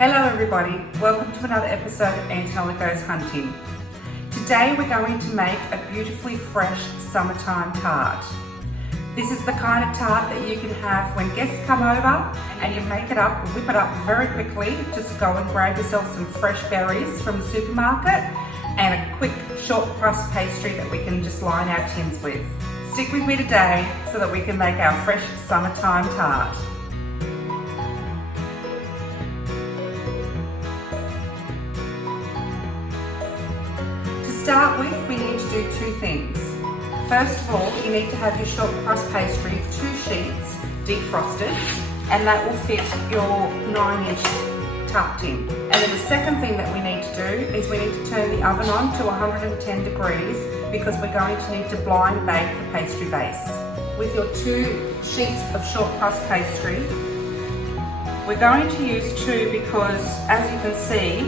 Hello everybody, welcome to another episode of Antonella Goes Hunting. Today we're going to make a beautifully fresh summertime tart. This is the kind of tart that you can have when guests come over and you make it up, whip it up very quickly. Just go and grab yourself some fresh berries from the supermarket and a quick short crust pastry that we can just line our tins with. Stick with me today so that we can make our fresh summertime tart. To start with, we need to do two things. First of all, you need to have your short crust pastry, 2 sheets, defrosted, and that will fit your 9-inch tart tin. And then the second thing that we need to do is we need to turn the oven on to 110 degrees because we're going to need to blind bake the pastry base. With your 2 sheets of short crust pastry, we're going to use 2 because, as you can see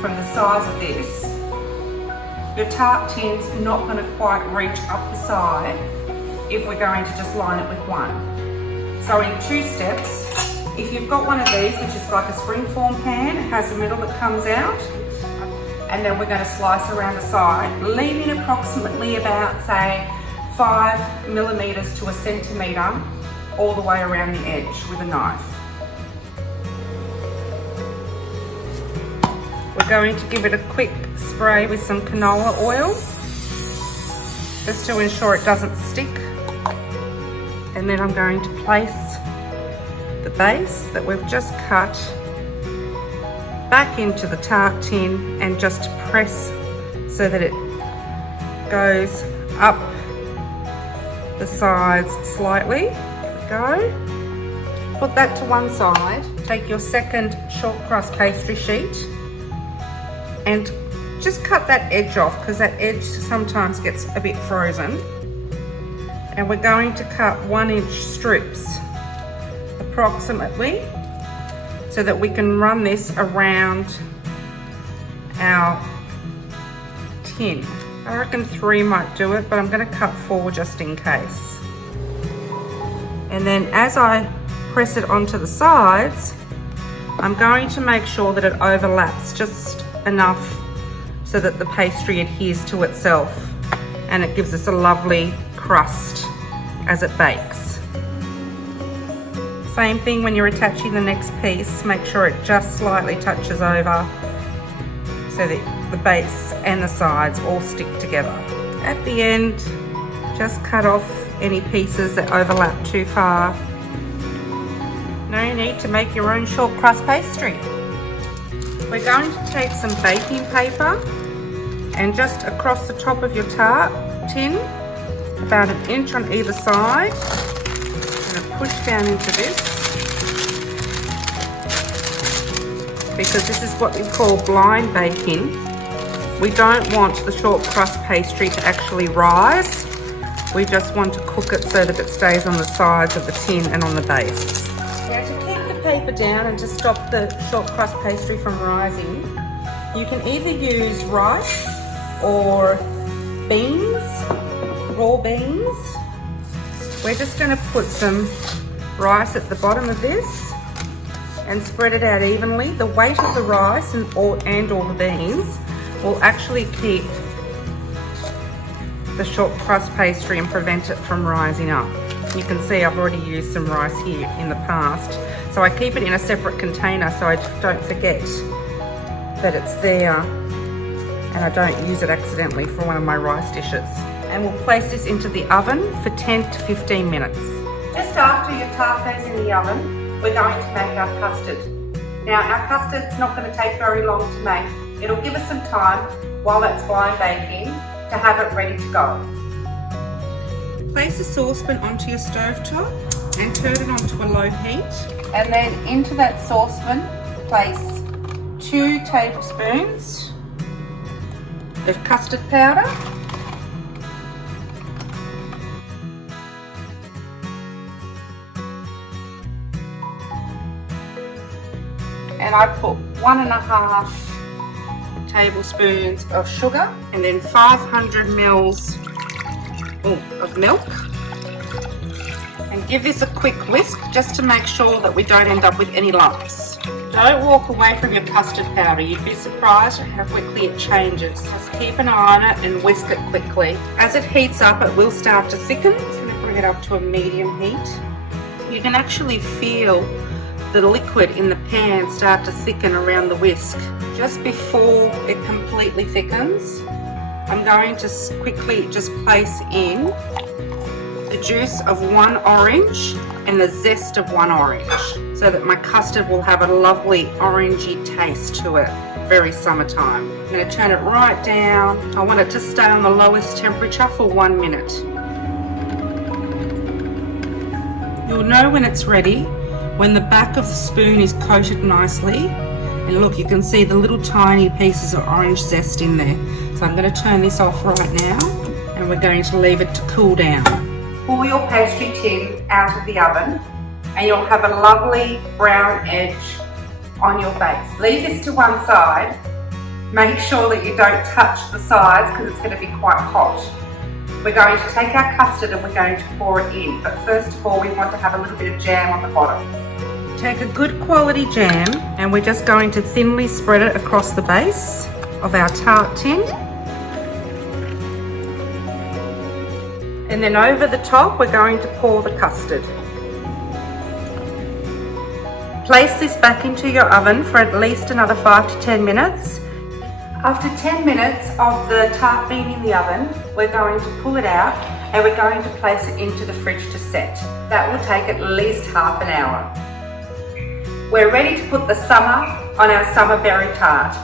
from the size of this, your tart tin's not going to quite reach up the side if we're going to just line it with 1. So in 2 steps, if you've got one of these, which is like a springform pan, it has a middle that comes out, and then we're going to slice around the side, leaving approximately about, say, 5 millimeters to a centimeter all the way around the edge with a knife. We're going to give it a quick spray with some canola oil, just to ensure it doesn't stick. And then I'm going to place the base that we've just cut back into the tart tin and just press so that it goes up the sides slightly. There we go. Put that to one side. Take your second short crust pastry sheet and just cut that edge off because that edge sometimes gets a bit frozen. And we're going to cut 1-inch strips approximately so that we can run this around our tin. I reckon 3 might do it, but I'm going to cut 4 just in case. And then as I press it onto the sides, I'm going to make sure that it overlaps just enough so that the pastry adheres to itself and it gives us a lovely crust as it bakes. Same thing when you're attaching the next piece, make sure it just slightly touches over so that the base and the sides all stick together. At the end, just cut off any pieces that overlap too far. No need to make your own short crust pastry. We're going to take some baking paper and just across the top of your tart tin, about 1 inch on either side, I'm going to push down into this because this is what we call blind baking. We don't want the short crust pastry to actually rise. We just want to cook it so that it stays on the sides of the tin and on the base. Now, to keep the paper down and to stop the short crust pastry from rising, you can either use rice or beans, raw beans. We're just going to put some rice at the bottom of this and spread it out evenly. The weight of the rice and all the beans will actually keep the short crust pastry and prevent it from rising up. You can see I've already used some rice here in the past, so I keep it in a separate container so I don't forget that it's there and I don't use it accidentally for one of my rice dishes. And we'll place this into the oven for 10 to 15 minutes. Just after your tart goes in the oven, we're going to make our custard. Now, our custard's not going to take very long to make. It'll give us some time while that's blind baking to have it ready to go. Place a saucepan onto your stovetop and turn it onto a low heat. And then into that saucepan, place 2 tablespoons of custard powder. And I put 1.5 tablespoons of sugar and then 500 mils of milk, and give this a quick whisk just to make sure that we don't end up with any lumps. Don't walk away from your custard powder. You'd be surprised at how quickly it changes. Just keep an eye on it and whisk it quickly. As it heats up, it will start to thicken. Just going to bring it up to a medium heat. You can actually feel the liquid in the pan start to thicken around the whisk. Just before it completely thickens, I'm going to quickly just place in the juice of one orange and the zest of one orange, so that my custard will have a lovely orangey taste to it. Very summertime. I'm going to turn it right down. I want it to stay on the lowest temperature for 1 minute. You'll know when it's ready when the back of the spoon is coated nicely, and look, you can see the little tiny pieces of orange zest in there. So I'm going to turn this off right now, and we're going to leave it to cool down. Pull your pastry tin out of the oven and you'll have a lovely brown edge on your base. Leave this to one side. Make sure that you don't touch the sides because it's going to be quite hot. We're going to take our custard and we're going to pour it in, but first of all we want to have a little bit of jam on the bottom. Take a good quality jam and we're just going to thinly spread it across the base of our tart tin. And then over the top, we're going to pour the custard. Place this back into your oven for at least another 5 to 10 minutes. After 10 minutes of the tart being in the oven, we're going to pull it out and we're going to place it into the fridge to set. That will take at least half an hour. We're ready to put the summer on our summer berry tart.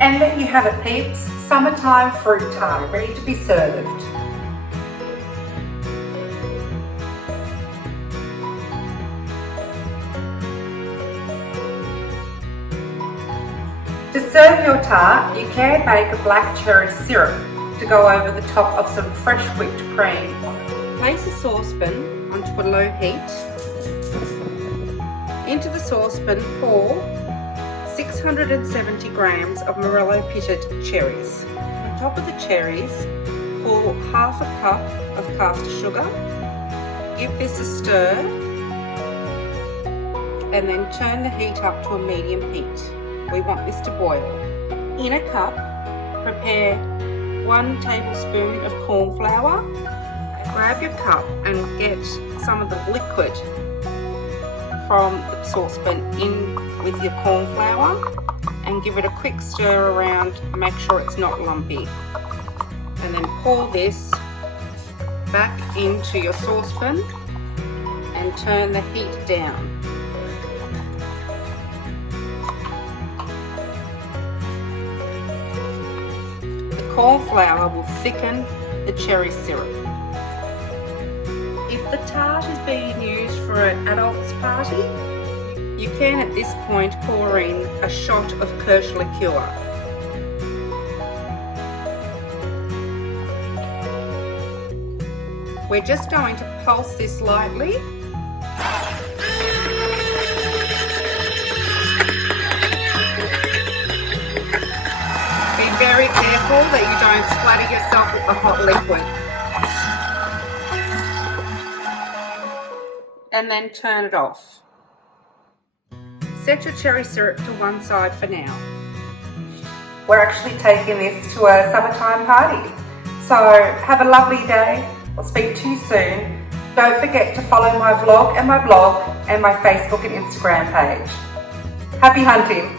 And there you have it, peeps, summertime fruit tart ready to be served. To serve your tart, you can make a black cherry syrup to go over the top of some fresh whipped cream. Place a saucepan onto a low heat. Into the saucepan, pour 670 grams of Morello pitted cherries. On top of the cherries, pour half a cup of caster sugar. Give this a stir and then turn the heat up to a medium heat. We want this to boil. In a cup, prepare 1 tablespoon of corn flour. Grab your cup and get some of the liquid from the saucepan in with your corn flour and give it a quick stir around. Make sure it's not lumpy, and then pour this back into your saucepan and turn the heat down. The corn flour will thicken the cherry syrup. If the tart is being used for an adult's party, you can at this point pour in a shot of Kirsch liqueur. We're just going to pulse this lightly. Be very careful that you don't splatter yourself with the hot liquid. And then turn it off. Set your cherry syrup to one side for now. We're actually taking this to a summertime party. So have a lovely day. I'll speak to you soon. Don't forget to follow my vlog and my blog and my Facebook and Instagram page. Happy hunting!